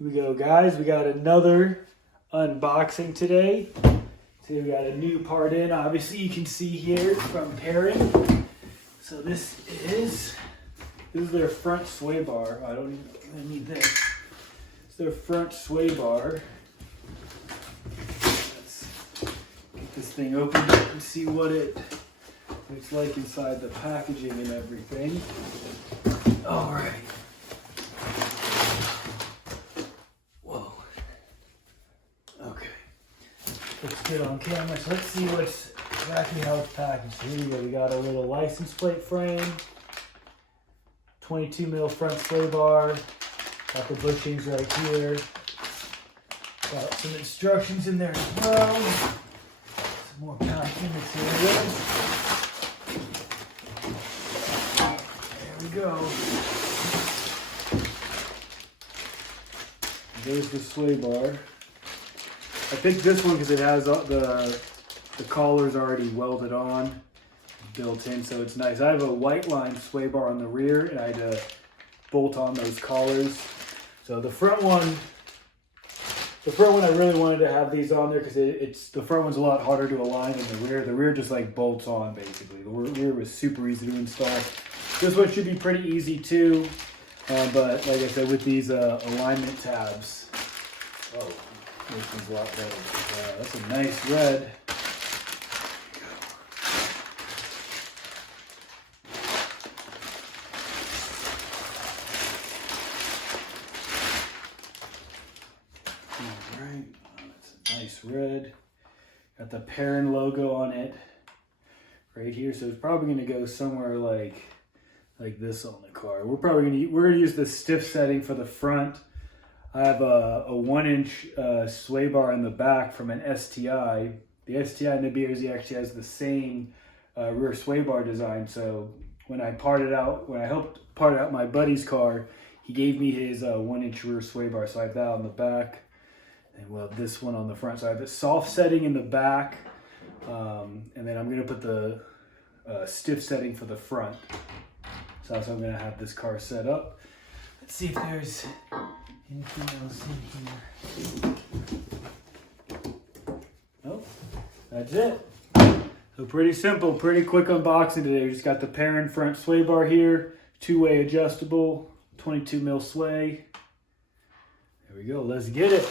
Here we go, guys. We got another unboxing today. So we got a new part in. Obviously, you can see here from Perrin. So this is their front sway bar. I need this. It's their front sway bar. Let's get this thing open and see what it looks like inside the packaging and everything. All right. Whoa. Okay. Let's get on camera. So let's see what's exactly how it's packaged. Here we go. We got a little license plate frame, 22mm front sway bar. Got the bushings right here. Got some instructions in there as well. Some more packing material. There we go. There's the sway bar. I picked this one because it has the collars already welded on, built in, so it's nice. I have a white line sway bar on the rear, and I had to bolt on those collars. So the front one I really wanted to have these on there because the front one's a lot harder to align than the rear. The rear just like bolts on basically. The rear was super easy to install. This one should be pretty easy too, but like I said, with these alignment tabs, oh, this one's a lot better. Wow, that's a nice red. Alright, that's a nice red. Got the Perrin logo on it right here, so it's probably going to go somewhere like this on the car. We're gonna use the stiff setting for the front. I have a 1-inch sway bar in the back from an STI. The STI and the BRZ actually has the same rear sway bar design. So when I helped part out my buddy's car, he gave me his 1-inch rear sway bar. So I have that on the back, and we'll have this one on the front. So I have the soft setting in the back, and then I'm gonna put the stiff setting for the front. So that's how I'm gonna have this car set up. Let's see if there's anything else in here. Nope, that's it. So pretty simple, pretty quick unboxing today. We just got the Perrin front sway bar here, 2-way adjustable, 22mm sway. There we go, let's get it.